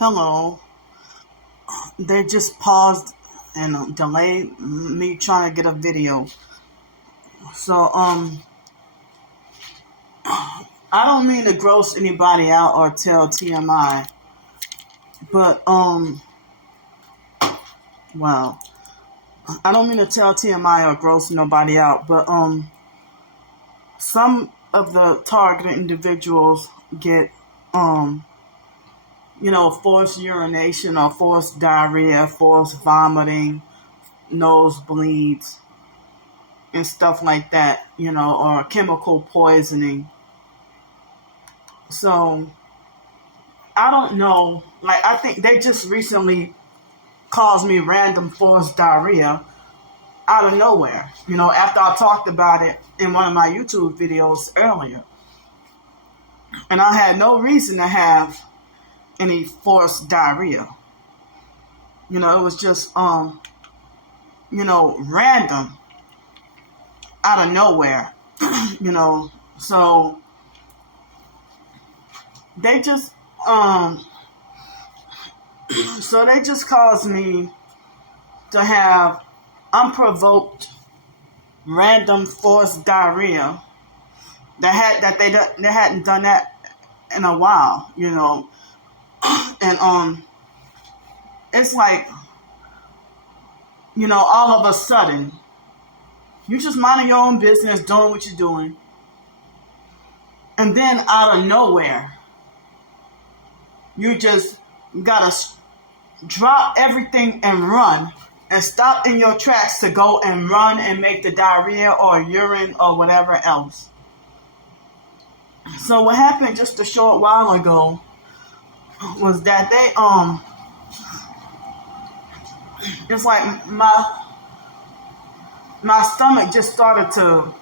Hello. They just paused and delayed me trying to get a video. So, I don't mean to gross anybody out or tell TMI, but, well, I don't mean to tell TMI or gross nobody out, but, some of the targeted individuals get, forced urination or forced diarrhea, forced vomiting, nosebleeds, and stuff like that, or chemical poisoning. So, I don't know. Like, I think they just recently caused me random forced diarrhea out of nowhere, after I talked about it in one of my YouTube videos earlier. And I had no reason to have any forced diarrhea. It was just, random out of nowhere, so they just, caused me to have unprovoked random forced diarrhea they hadn't done that in a while, and it's like, all of a sudden, you just minding your own business, doing what you're doing, and then out of nowhere, you just gotta drop everything and run and stop in your tracks to go and run and make the diarrhea or urine or whatever else. So what happened just a short while ago was that it's like my stomach just started to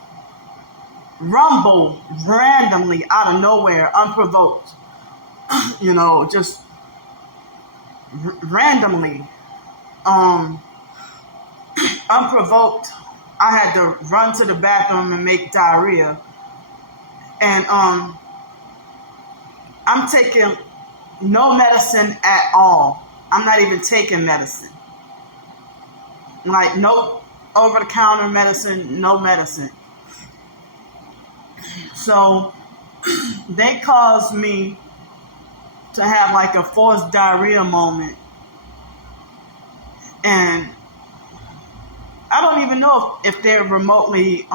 rumble randomly out of nowhere, unprovoked, just randomly, unprovoked. I had to run to the bathroom and make diarrhea. And I'm taking no medicine at all. I'm not even taking medicine. Like, no over-the-counter medicine, no medicine. So they caused me to have like a forced diarrhea moment. And I don't even know if they're remotely,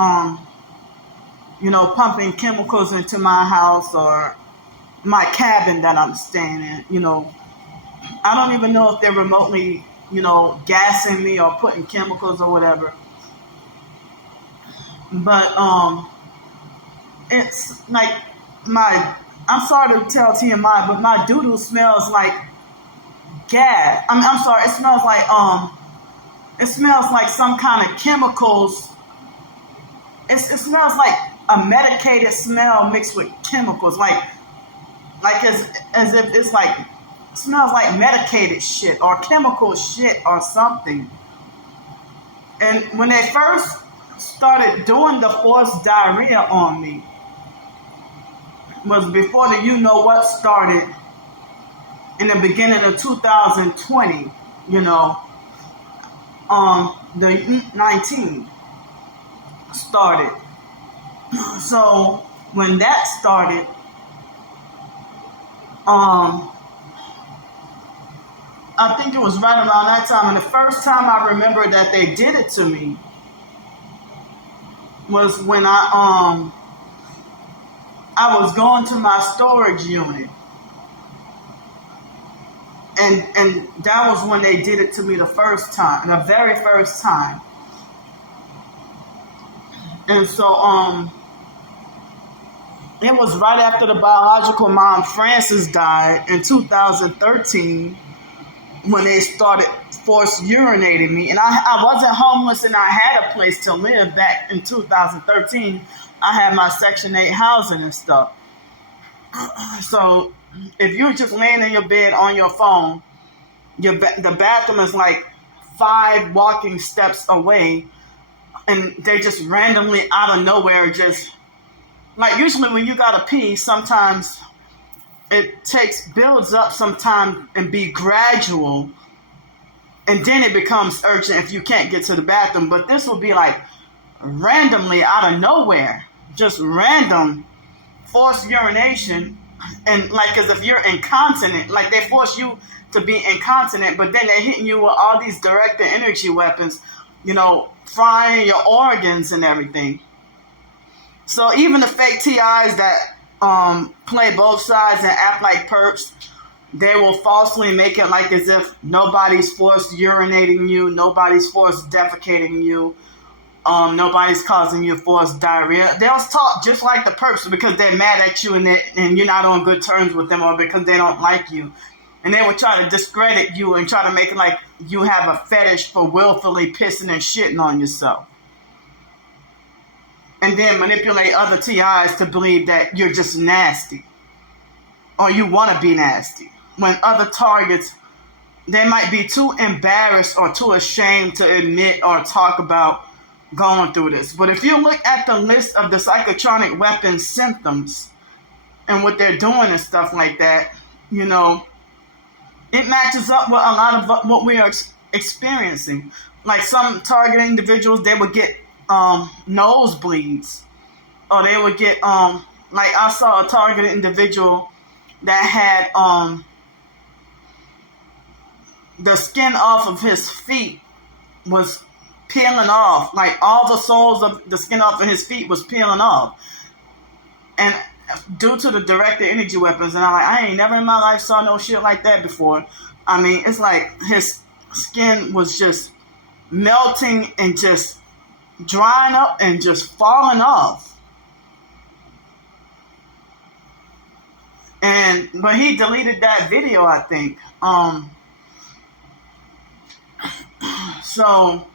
pumping chemicals into my house or my cabin that I'm staying in, I don't even know if they're remotely, gassing me or putting chemicals or whatever. But, it's like I'm sorry to tell TMI, but my doo-doo smells like gas. I'm sorry, it smells like some kind of chemicals. It smells like a medicated smell mixed with chemicals, like as if it's like, it smells like medicated shit or chemical shit or something. And when they first started doing the forced diarrhea on me was before the what started in the beginning of 2020, the 19 started. So when that started, I think it was right around that time. And the first time I remember that they did it to me was when I was going to my storage unit. And that was when they did it to me the very first time. And so, it was right after the biological mom, Frances, died in 2013 when they started forced urinating me. And I wasn't homeless and I had a place to live back in 2013. I had my Section 8 housing and stuff. So if you're just laying in your bed on your phone, the bathroom is like 5 walking steps away, and they just randomly out of nowhere just, like, usually when you gotta pee, sometimes builds up sometime and be gradual, and then it becomes urgent if you can't get to the bathroom. But this will be like randomly out of nowhere, just random forced urination, and like as if you're incontinent, like they force you to be incontinent, but then they're hitting you with all these directed energy weapons, frying your organs and everything. So even the fake TIs that play both sides and act like perps, they will falsely make it like as if nobody's forced urinating you, nobody's forced defecating you, nobody's causing you forced diarrhea. They'll talk just like the perps because they're mad at you and you're not on good terms with them, or because they don't like you. And they will try to discredit you and try to make it like you have a fetish for willfully pissing and shitting on yourself. And then manipulate other TIs to believe that you're just nasty, or you want to be nasty. When other targets, they might be too embarrassed or too ashamed to admit or talk about going through this. But if you look at the list of the psychotronic weapon symptoms and what they're doing and stuff like that, it matches up with a lot of what we are experiencing. Like some targeted individuals, they would get nosebleeds, or they would get like I saw a targeted individual that had the skin off of his feet was peeling off, like all the soles of the skin off of his feet was peeling off, and due to the directed energy weapons. And I'm like, I ain't never in my life saw no shit like that before. I mean, it's like his skin was just melting and just drying up and just falling off. But he deleted that video, I think. So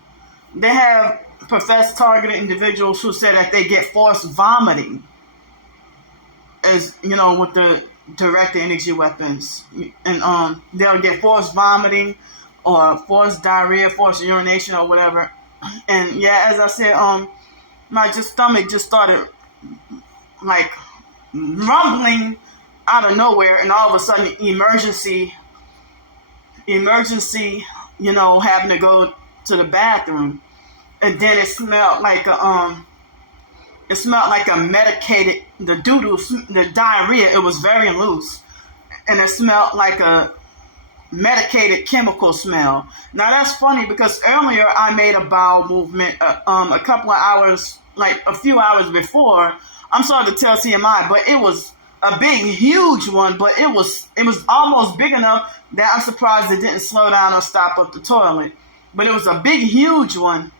they have professed targeted individuals who say that they get forced vomiting, as with the directed energy weapons, and they'll get forced vomiting or forced diarrhea, forced urination, or whatever. And yeah, as I said, my stomach just started like rumbling out of nowhere, and all of a sudden emergency, having to go to the bathroom. And then it smelled like a medicated, the diarrhea, it was very loose, and it smelled like a medicated chemical smell. Now that's funny, because earlier I made a bowel movement a couple of hours, like a few hours before. I'm sorry to tell TMI, but it was a big, huge one, but it was almost big enough that I'm surprised it didn't slow down or stop up the toilet. But it was a big, huge one,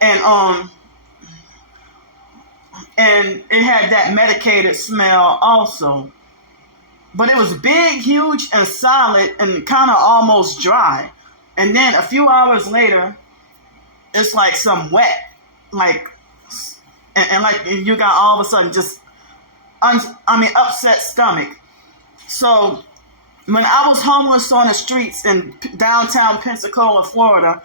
and it had that medicated smell also. But it was big, huge, and solid, and kind of almost dry. And then a few hours later, it's like some wet, like, and like you got all of a sudden just, upset stomach. So when I was homeless on the streets in downtown Pensacola, Florida,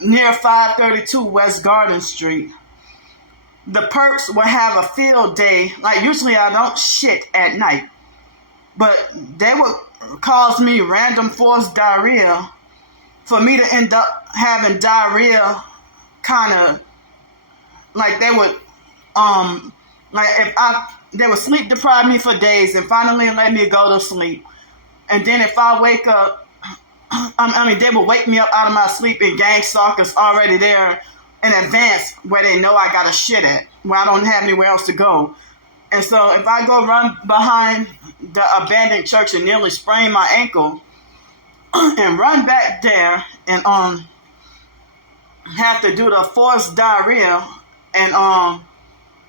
near 532 West Garden Street, the perps would have a field day. Like, usually I don't shit at night, but they would cause me random forced diarrhea for me to end up having diarrhea, kind of like they would, they would sleep deprive me for days and finally let me go to sleep. And then if I wake up, they would wake me up out of my sleep, and gang stalkers already there in advance where they know I got a shit at, where I don't have anywhere else to go. And so if I go run behind the abandoned church and nearly sprain my ankle and run back there and have to do the forced diarrhea, and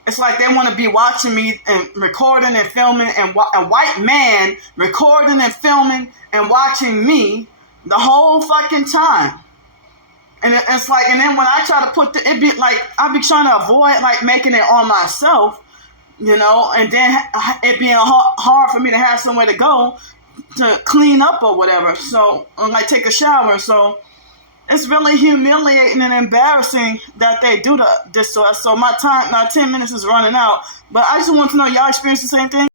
it's like they want to be watching me and recording and filming, and a white man recording and filming and watching me the whole fucking time. And it's like, and then when I try to it be like, I be trying to avoid like making it on myself, and then it being hard for me to have somewhere to go to clean up or whatever. So, like take a shower. So it's really humiliating and embarrassing that they do this to us. So my 10 minutes is running out. But I just want to know, y'all experience the same thing?